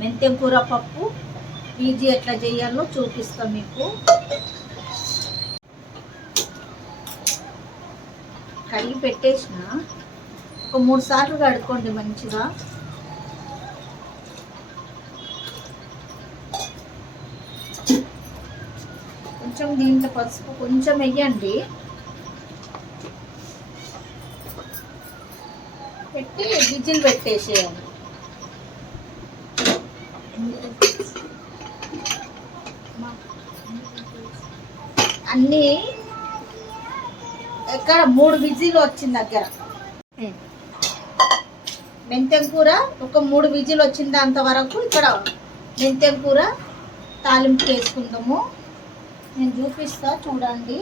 మెంతెం కూర పప్పు ఈజీ ఎట్లా చేయాలో చూపిస్తాం మీకు. కడిగి పెట్టేసిన ఒక 3 సార్లు కడుక్కోండి మంచిగా. కొంచెం దీంట్లో పసుపు కొంచెం వేయండి, పెట్టి విజిల్ పెట్టేసేయాలి. అన్నీ ఎక్కడ 3 విజిల్ వచ్చిన దగ్గర మెంతెం కూర ఒక 3 విజిల్ వచ్చింది అంతవరకు ఇక్కడ మెంతెం కూర తాలింపు వేసుకుందాము. నేను చూపిస్తా చూడండి.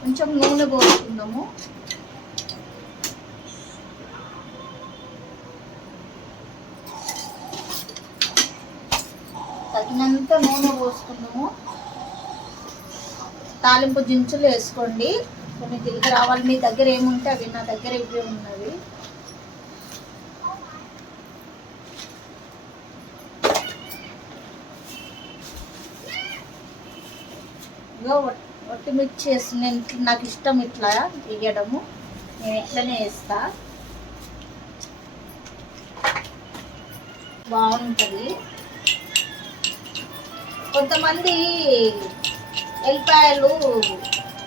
కొంచెం నూనె పోసుకుందాము. తగినంత నూనె పోసుకుందాము. తాలింపు దినుసులు వేసుకోండి. కొన్ని జీలకర్ర ఆవాలు మీ దగ్గర ఏముంటే అవి, నా దగ్గర ఇవే ఉన్నవి. ఒట్టిమిర్చి వేసి నాకు ఇష్టం ఇట్లా వేయడము, నేను ఇట్లనే వేస్తా, బాగుంటుంది. కొంతమంది ఎల్లిపాయలు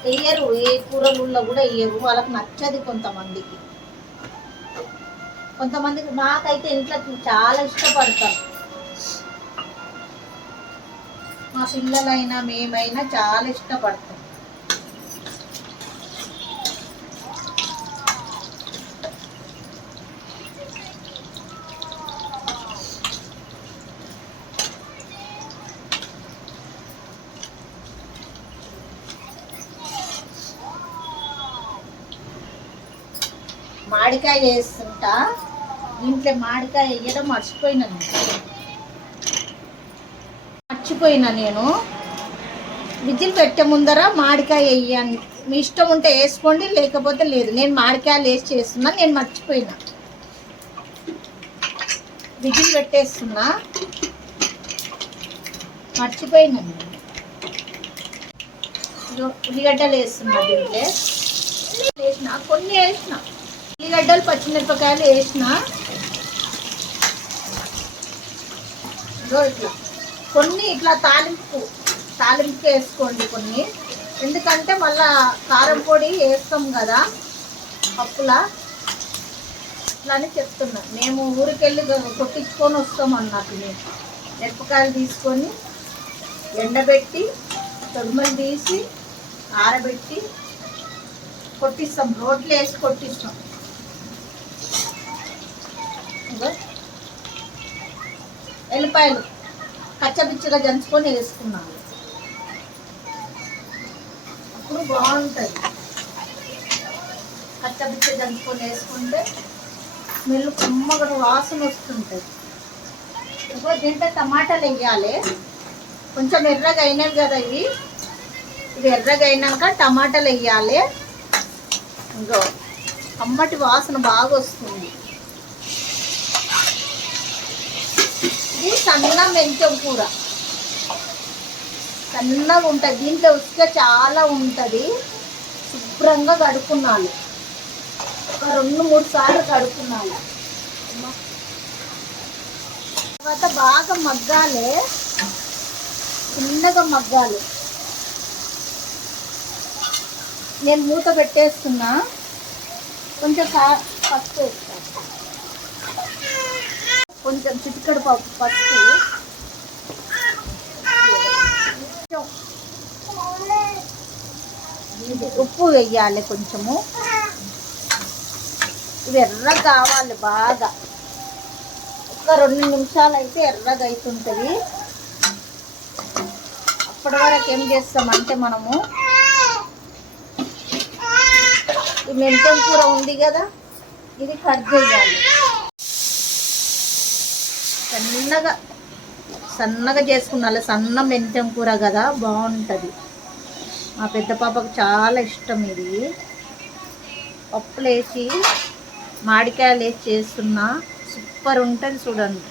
వేయరు, ఏ కూరలలో కూడా వేయరు, వాళ్ళకి నచ్చది కొంతమందికి. మాకైతే ఇంట్లో చాలా ఇష్టపడతాం. మా పిల్లలైనా మేమైనా చాలా ఇష్టపడతాం. మామిడికాయ వేస్తుంటా, దీంట్లో మామిడికాయ వేయడం మర్చిపోయినా నేను. విజిల్ పెట్టే ముందర మామిడికాయ వేయండి, మీ ఇష్టం ఉంటే వేసుకోండి, లేకపోతే లేదు. నేను మామిడికాయలు వేసి చేస్తున్నా, నేను మర్చిపోయినా. విజిల్ పెట్టేస్తున్నా, మర్చిపోయినా నేను. ఉల్లిగడ్డలు వేస్తున్నా, దీంట్లో వేసిన కొన్ని వేసిన ఉల్లిగడ్డలు పచ్చిమిరపకాయలు వేసిన. ఇట్లా కొన్ని ఇట్లా తాలింపు వేసుకోండి కొన్ని, ఎందుకంటే మళ్ళా కారం పొడి వేస్తాం కదా పప్పులా, అట్లానే చెప్తున్నా. మేము ఊరికెళ్ళి కొట్టించుకొని వస్తాం అన్నట్టు. మేము మిరపకాయలు తీసుకొని ఎండబెట్టి తొడుమలు తీసి ఆరబెట్టి కొట్టిస్తాం, రోట్లో వేసి కొట్టిస్తాం. ఎల్లిపాయలు కచ్చపిచ్చగా దంచుకొని వేసుకున్నాను, అప్పుడు బాగుంటుంది. కచ్చపిచ్చ దంచుకొని వేసుకుంటే స్మెల్ కమ్మగా వాసన వస్తుంటుంది. ఇప్పుడు దీంట్లో టమాటాలు వేయాలి. కొంచెం ఎర్రగా అయినవి కదా ఇవి ఎర్రగా అయినాక టమాటాలు వేయాలి. ఇంకో కమ్మటి వాసన బాగా వస్తుంది. ఇది సన్న మెంతెం కూర, సన్నగా ఉంటుంది. దీంట్లో ఉసుక చాలా ఉంటుంది. శుభ్రంగా కడుక్కున్నాను, ఒక 2-3 సార్లు కడుక్కున్నాను. తర్వాత బాగా మగ్గాలి, చిన్నగా మగ్గాలి. నేను మూత పెట్టేస్తున్నా, కొంచెం పసుపు వేస్తాను, కొంచెం చిటికెడు పసుపు, ఉప్పు వేయాలి కొంచెము. ఇవి ఎర్రగా కావాలి బాగా, ఒక 2 నిమిషాలు అయితే ఎర్రగా అవుతుంటుంది. అప్పటి వరకు ఏం చేస్తామంటే మనము ఈ మెంతెం కూర ఉంది కదా, ఇది కట్ చేయాలి. సన్నగా చేసుకున్నాలి. సన్న మెంతెం కూర కదా బాగుంటుంది. మా పెద్ద పాపకు చాలా ఇష్టం ఇది. పప్పులు వేసి మామిడికాయలు వేసి చేస్తున్నా, సూపర్ ఉంటుంది చూడండి.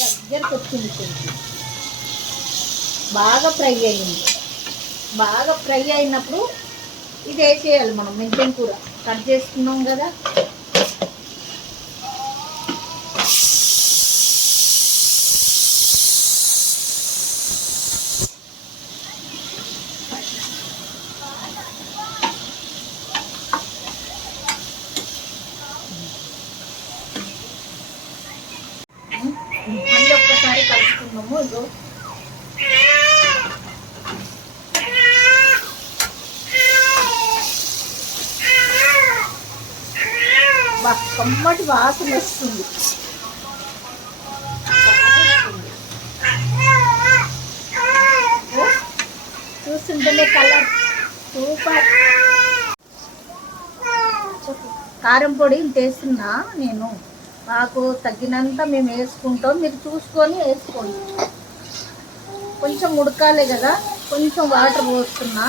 దగ్గరకు వచ్చింది, కొంచెం బాగా ఫ్రై అయ్యింది. బాగా ఫ్రై అయినప్పుడు ఇది వేసేయాలి మనం. మెంతెం కూర కట్ చేసుకున్నాం కదా, మళ్ళీ ఒక్కసారి కలుపుకున్నాము. ఇదో కమ్మటి వాసన వస్తుంది. చూస్తుంటేనే కలర్ సూపర్. కారం పొడి వేస్తున్నా నేను, మాకు తగ్గినంత మేము వేసుకుంటాం, మీరు చూసుకొని వేసుకోండి. కొంచెం ఉడకాలి కదా, కొంచెం వాటర్ పోస్తున్నా,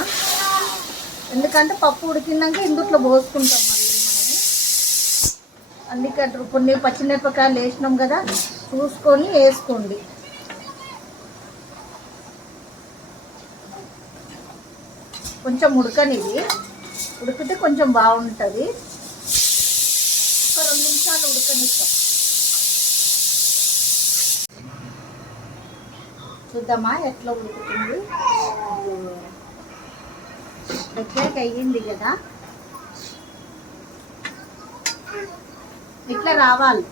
ఎందుకంటే పప్పు ఉడికినాక ఇందుట్లో పోసుకుంటాం మళ్ళీ మనము. అందుకే కొన్ని పచ్చిమిరపకాయలు వేసినాం కదా, చూసుకొని వేసుకోండి. కొంచెం ఉడకనిది, ఉడికితే కొంచెం బాగుంటుంది. ఒక 2 నిమిషాలు ఉడకనిస్తాం. చూద్దామా ఎట్లా ఉడుకుతుంది. దగ్గరికి అయ్యింది కదా, ఇట్లా రావాలి.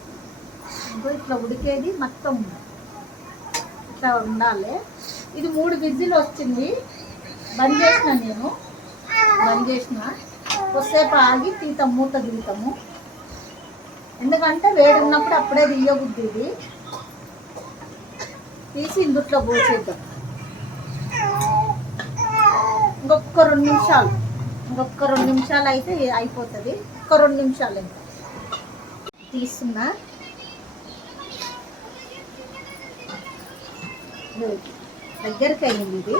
ఇట్లా ఉడికేది మొత్తం ఇట్లా ఉండాలి. ఇది 3 విజిల్ వచ్చింది. బంద్ చేసిన నేను, బంద్ చేసిన. కొద్దిసేపు ఆగి తీతాం, మూత తీతాము. ఎందుకంటే వేడి ఉన్నప్పుడు అప్పుడే తీయబుద్ది. ఇది తీసి ఇందుట్లో పోసేద్దాం. ఇంకొక 2 నిమిషాలు, ఇంకొక 2 నిమిషాలు అయితే అయిపోతుంది. ఒక 2 నిమిషాలు ఇంకా తీస్తున్నా. దగ్గరికి అయింది ఇది.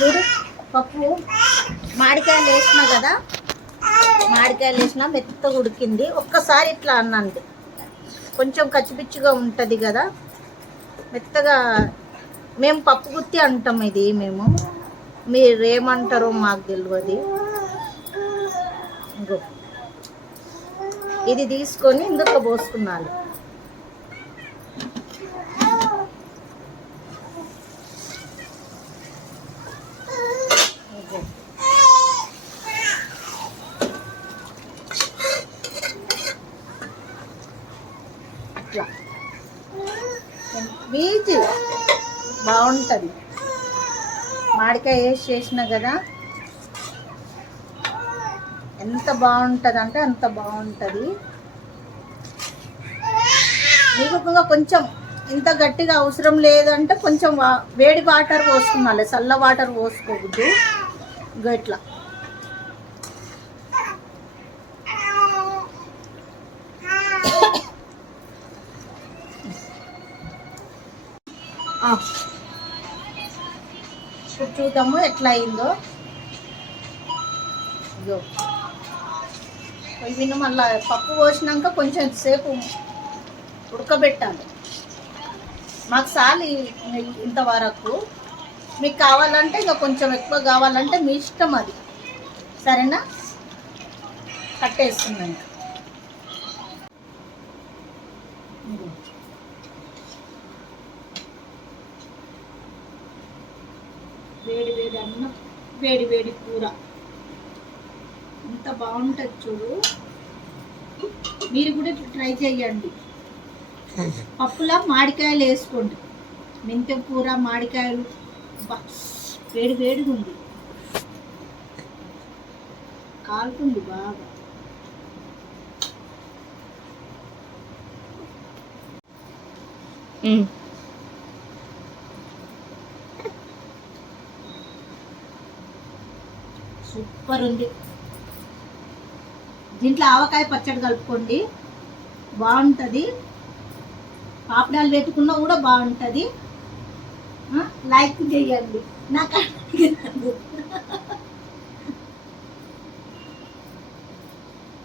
చూడు, పప్పు మామిడికాయలు వేసినా కదా, మామిడికాయలు వేసినా మెత్తగా ఉడికింది. ఒక్కసారి ఇట్లా అన్నండి, కొంచెం కచ్చిపిచ్చిగా ఉంటుంది కదా, మెత్తగా. మేము పప్పు గుత్తి అంటాం ఇది, మేము మీరు ఏమంటారో మాకు తెలియదు. ఇది తీసుకొని ఇందులో పోసుకున్నాను. ఇట్లా బీచ్ బాగుంటుంది. మామిడికాయ వేసి చేసిన కదా, ఎంత బాగుంటుంది అంటే అంత బాగుంటుంది. మీకు ఇంకా కొంచెం ఇంత గట్టిగా అవసరం లేదంటే కొంచెం వేడి వాటర్ పోసుకోవాలి, చల్ల వాటర్ పోసుకోవద్దు. ఇట్లా ఇప్పుడు చూద్దాము ఎట్లా అయిందో. ఇవి మళ్ళీ పప్పు పోసినాక కొంచెం సేపు ఉడకబెట్టాలి. మాకు చాలు ఇంతవరకు. మీకు కావాలంటే ఇంకా కొంచెం ఎక్కువ కావాలంటే మీ ఇష్టం, అది సరేనా. కట్టేస్తున్నాను. వేడి వేడి అన్నం, వేడి వేడి కూర ఎంత బాగుంటుంది చూడు. మీరు కూడా ట్రై చేయండి. పప్పులా మామిడికాయలు వేసుకోండి. మెంతెం కూర మామిడికాయలు వేడి వేడిగా ఉంది, కాలుతుంది బాగా. సూపర్ ఉంది. దీంట్లో ఆవకాయ పచ్చడి కలుపుకోండి, బాగుంటుంది. పాపడాలు పెట్టుకున్నా కూడా బాగుంటుంది. లైక్ చేయండి. నాకు